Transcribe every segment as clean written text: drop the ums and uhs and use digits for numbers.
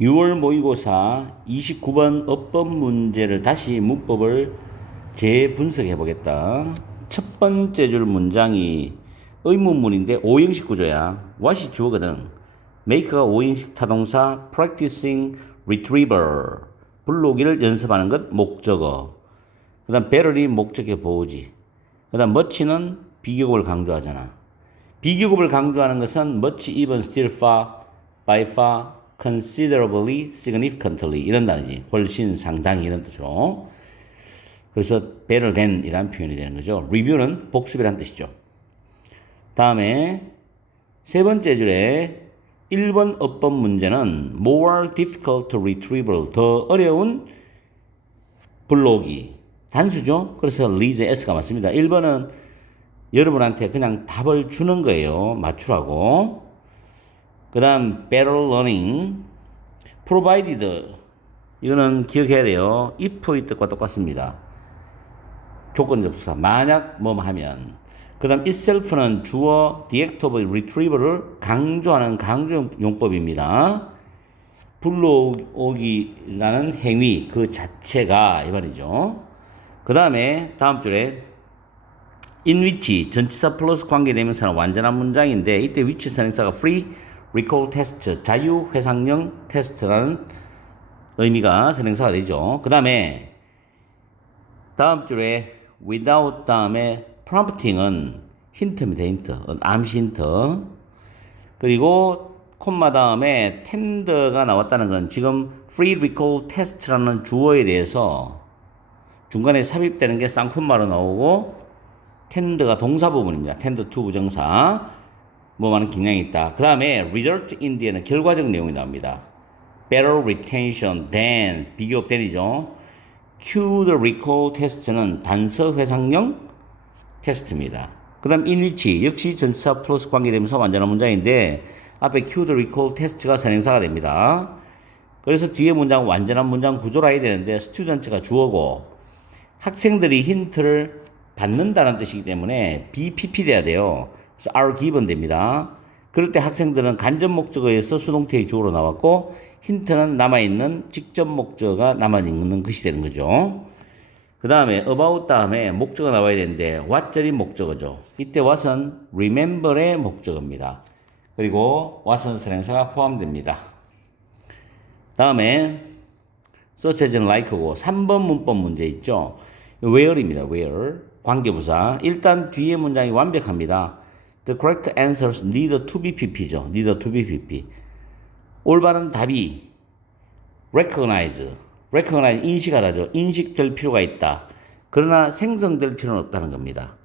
6월 모의고사 29번 어법 문제를 다시 문법을 재분석해 보겠다. 첫 번째 줄 문장이 의문문인데 5형식 구조야. what이 주어거든. make가 5형식 타동사, practicing retriever 불러오기를 연습하는 것 목적어. 그 다음 barrel이 목적의 보호지. 그 다음 much는 비교급을 강조하잖아. 비교급을 강조하는 것은 much, even, still, far, by far, considerably, significantly 이런 단어지. 훨씬, 상당히 이런 뜻으로. 그래서 better than 이라는 표현이 되는 거죠. review는 복습이라는 뜻이죠. 다음에 세 번째 줄에 1번 어법 문제는 more difficult retrieval 더 어려운 불러오기 단수죠. 그래서 리즈 S가 맞습니다. 1번은 여러분한테 그냥 답을 주는 거예요. 맞추라고. 그 다음 better learning provided 이거는 기억해야 돼요. if의 뜻과 똑같습니다. 조건 접수사 만약 뭐 하면. 그 다음 itself는 주어 the act of retrieval을 강조하는 강조 용법입니다. 불러오기라는 행위 그 자체가 이 말이죠. 그 다음에 다음 줄에 in which 전치사 플러스 관계대명사는 완전한 문장인데 이때 which 선행사가 free recall test 자유 회상형 테스트라는 의미가 선행사가 되죠. 그 다음에 다음 줄에 without 다음에 prompting은 힌트입니다. 힌트 암시 힌트. 그리고 콤마 다음에 tender가 나왔다는 건 지금 free recall test라는 주어에 대해서 중간에 삽입되는 게 쌍콤마로 나오고 tender가 동사 부분입니다. tender to 부정사 뭐하는 경향이 있다. 그 다음에 result in 뒤에는 결과적 내용이 나옵니다. better retention than 비교업 than이죠. cued recall test는 단서 회상형 테스트입니다. 그 다음 in which 역시 전치사 플러스 관계되면서 완전한 문장인데 앞에 cued recall test가 선행사가 됩니다. 그래서 뒤에 문장은 완전한 문장 구조라 해야 되는데 student가 주어고 학생들이 힌트를 받는다는 뜻이기 때문에 BPP 돼야 돼요. 그래서 are given 됩니다. 그럴 때 학생들은 간접 목적어에서 수동태의 주어로 나왔고 힌트는 남아있는 직접 목적어가 남아있는 것이 되는 거죠. 그 다음에 about 다음에 목적어 나와야 되는데 what절이 목적어죠. 이때 what은 remember의 목적어입니다. 그리고 what은 선행사가 포함됩니다. 다음에 such as like고 3번 문법 문제 있죠. where입니다. where 관계부사. 일단 뒤에 문장이 완벽합니다. The correct answers need to be pp죠. need to be pp. 올바른 답이 recognize 인식하다죠. 인식될 필요가 있다. 그러나 생성될 필요는 없다는 겁니다.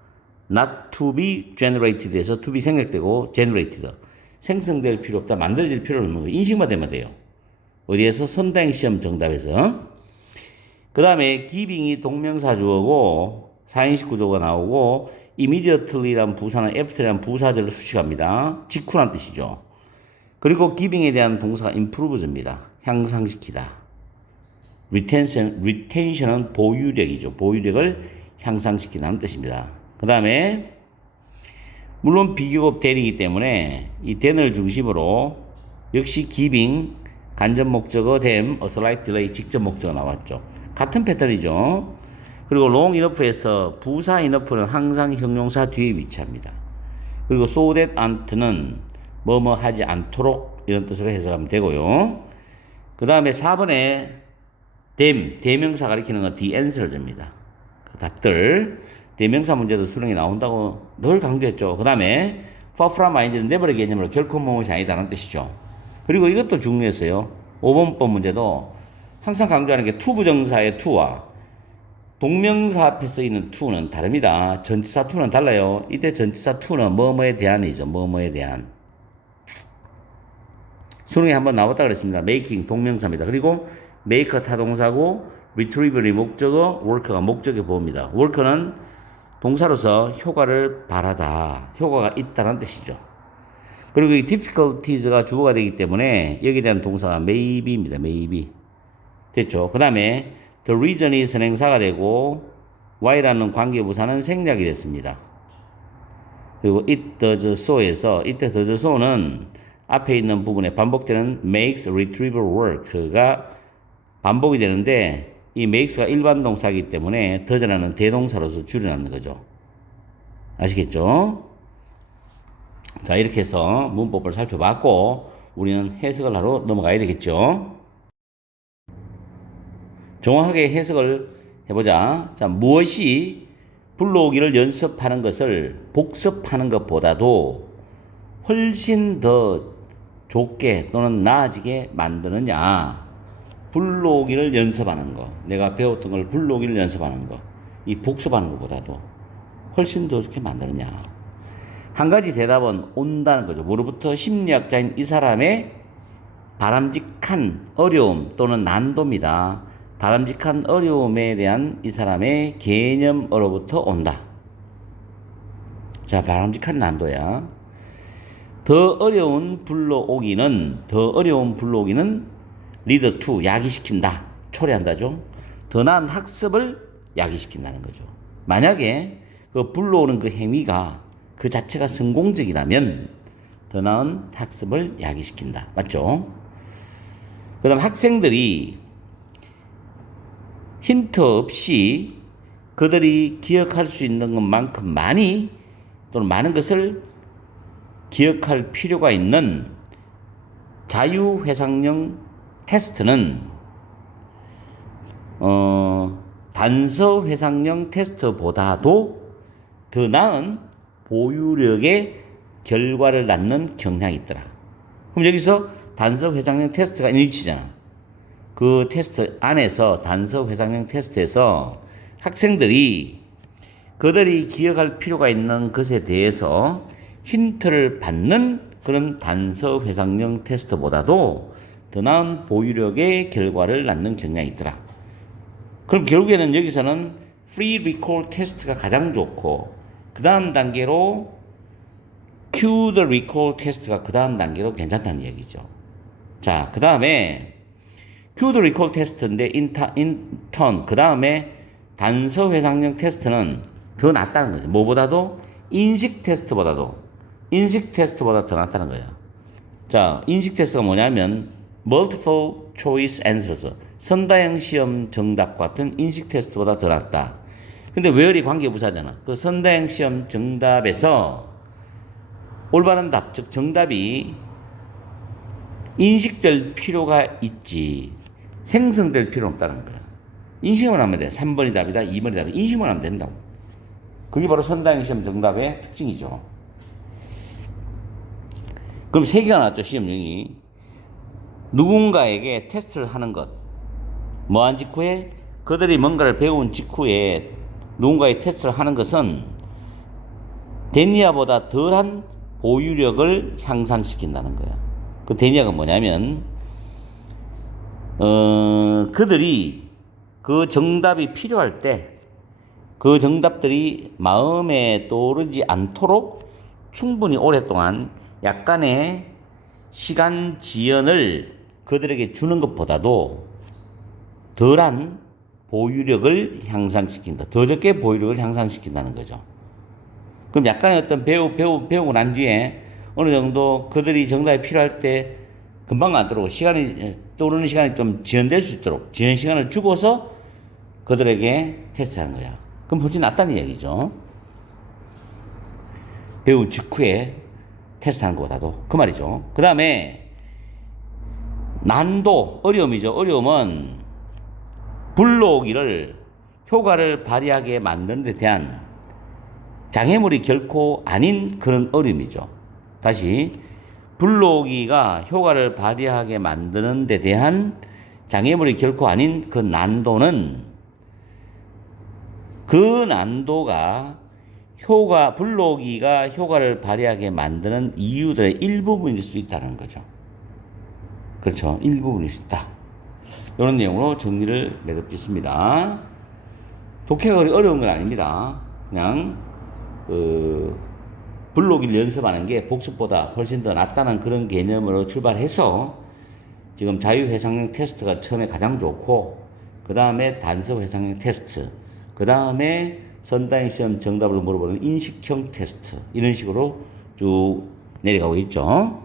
not to be generated에서 to be 생략되고 generated 생성될 필요 없다. 만들어질 필요는 없는 거예요. 인식만 되면 돼요. 어디에서? 선다행 시험 정답에서. 그 다음에 giving이 동명사 주어고 4인식 구조가 나오고 immediately란 부사는 after란 부사절을 수식합니다. 직후란 뜻이죠. 그리고 giving에 대한 동사가 improve입니다. 향상시키다. retention은 보유력이죠. 보유력을 향상시키다는 뜻입니다. 그 다음에 물론 비교급 then이기 때문에 이 then을 중심으로 역시 giving 간접 목적어 them, a slight delay 직접 목적어 나왔죠. 같은 패턴이죠. 그리고 long enough에서 부사 enough는 항상 형용사 뒤에 위치합니다. 그리고 so that aren't는 뭐뭐 하지 않도록 이런 뜻으로 해석하면 되고요. 그 다음에 4번에 them, 대명사 가리키는 건 the answer입니다. 그 답들 대명사 문제도 수능에 나온다고 늘 강조했죠. 그 다음에 far from ing는 never의 개념으로 결코 무엇이 아니다라는 뜻이죠. 그리고 이것도 중요했어요. 5번법 문제도 항상 강조하는 게 to 부정사의 to와 동명사 앞에 쓰이는 to는 다릅니다. 전치사 to는 달라요. 이때 전치사 to는 뭐뭐에 대한이죠. 뭐뭐에 대한. 수능에 한번 나왔다 그랬습니다. making 동명사입니다. 그리고 make 타동사고 retrieve이 목적어, work가 목적의 보호입니다. work는 동사로서 효과를 바라다, 효과가 있다는 뜻이죠. 그리고 이 difficulties가 주어가 되기 때문에 여기에 대한 동사가 maybe입니다. maybe. 됐죠. 그 다음에 the reason이 선행사가 되고 why라는 관계부사는 생략이 됐습니다. 그리고 it does so에서 이때 does so는 앞에 있는 부분에 반복되는 makes retrieval work가 반복이 되는데 이 makes가 일반 동사이기 때문에 더 전하는 대동사로서 줄여놨는 거죠. 아시겠죠? 자, 이렇게 해서 문법을 살펴봤고 우리는 해석을 하러 넘어가야 되겠죠. 정확하게 해석을 해보자. 자, 무엇이 불러오기를 연습하는 것을 복습하는 것보다도 훨씬 더 좋게 또는 나아지게 만드느냐. 불러오기를 연습하는 거. 내가 배웠던 걸 불러오기를 연습하는 거. 이 복습하는 것보다도 훨씬 더 좋게 만드느냐. 한 가지 대답은 온다는 거죠. 뭐로부터? 심리학자인 이 사람의 바람직한 어려움 또는 난도입니다. 바람직한 어려움에 대한 이 사람의 개념으로부터 온다. 자, 바람직한 난도야. 더 어려운 불러오기는 리드 투, 야기시킨다. 초래한다죠. 더 나은 학습을 야기시킨다는 거죠. 만약에 그 불러오는 그 행위가 그 자체가 성공적이라면 더 나은 학습을 야기시킨다. 맞죠? 그 다음 학생들이 힌트 없이 그들이 기억할 수 있는 것만큼 많이 또는 많은 것을 기억할 필요가 있는 자유회상형 테스트는 단서회상형 테스트보다도 더 나은 보유력의 결과를 낳는 경향이 있더라. 그럼 여기서 단서회상형 테스트가 있는 위치잖아. 그 테스트 안에서 단서회상형 테스트에서 학생들이 그들이 기억할 필요가 있는 것에 대해서 힌트를 받는 그런 단서회상형 테스트보다도 더 나은 보유력의 결과를 낳는 경향이 있더라. 그럼 결국에는 여기서는 free recall 테스트가 가장 좋고 그 다음 단계로 cued recall 테스트가 그 다음 단계로 괜찮다는 얘기죠. 자, 그 다음에 cued recall 테스트인데 인턴 그 다음에 단서회상형 테스트는 더 낫다는 거죠. 뭐보다도 인식 테스트보다 더 낫다는 거예요. 자, 인식 테스트가 뭐냐면 multiple choice answers, 선다형 시험 정답 같은 인식 테스트보다 더 낫다. 근데 where이 관계부사잖아. 그 선다형 시험 정답에서 올바른 답, 즉 정답이 인식될 필요가 있지 생성될 필요는 없다는 거야. 인식만 하면 돼. 3번이 답이다, 2번이 답이다. 인식만 하면 된다고. 그게 바로 선다형 시험 정답의 특징이죠. 그럼 3개가 나왔죠, 시험용이. 누군가에게 테스트를 하는 것. 뭐한 직후에? 그들이 뭔가를 배운 직후에 누군가의 테스트를 하는 것은 데니아보다 덜한 보유력을 향상시킨다는 거야. 그 데니아가 뭐냐면, 그들이 그 정답이 필요할 때 그 정답들이 마음에 떠오르지 않도록 충분히 오랫동안 약간의 시간 지연을 그들에게 주는 것보다도 덜한 보유력을 향상시킨다. 더 적게 보유력을 향상시킨다는 거죠. 그럼 약간의 어떤 배우고 난 뒤에 어느 정도 그들이 정답이 필요할 때 금방 안 들어오고 떠오르는 시간이 좀 지연될 수 있도록 지연 시간을 주고서 그들에게 테스트하는 거야. 그럼 훨씬 낫다는 얘기죠. 배운 직후에 테스트하는 것보다도. 그 말이죠. 그 다음에 난도, 어려움이죠. 어려움은 불러오기를 효과를 발휘하게 만드는 데 대한 장애물이 결코 아닌 그런 어려움이죠. 다시 불러오기가 효과를 발휘하게 만드는 데 대한 장애물이 결코 아닌 그 난도는 그 난도가 불러오기가 효과를 발휘하게 만드는 이유들의 일부분일 수 있다는 거죠. 그렇죠. 일부분일 수 있다. 이런 내용으로 정리를 매듭짓습니다. 독해가 어려운 건 아닙니다. 그냥 불러오기를 연습하는 게 복습보다 훨씬 더 낫다는 그런 개념으로 출발해서 지금 자유회상형 테스트가 처음에 가장 좋고 그 다음에 단서회상형 테스트 그 다음에 선다형 시험 정답을 물어보는 인식형 테스트 이런 식으로 쭉 내려가고 있죠.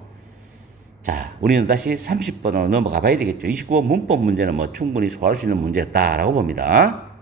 자, 우리는 다시 30번으로 넘어가 봐야 되겠죠. 29번 문법 문제는 뭐 충분히 소화할 수 있는 문제였다라고 봅니다.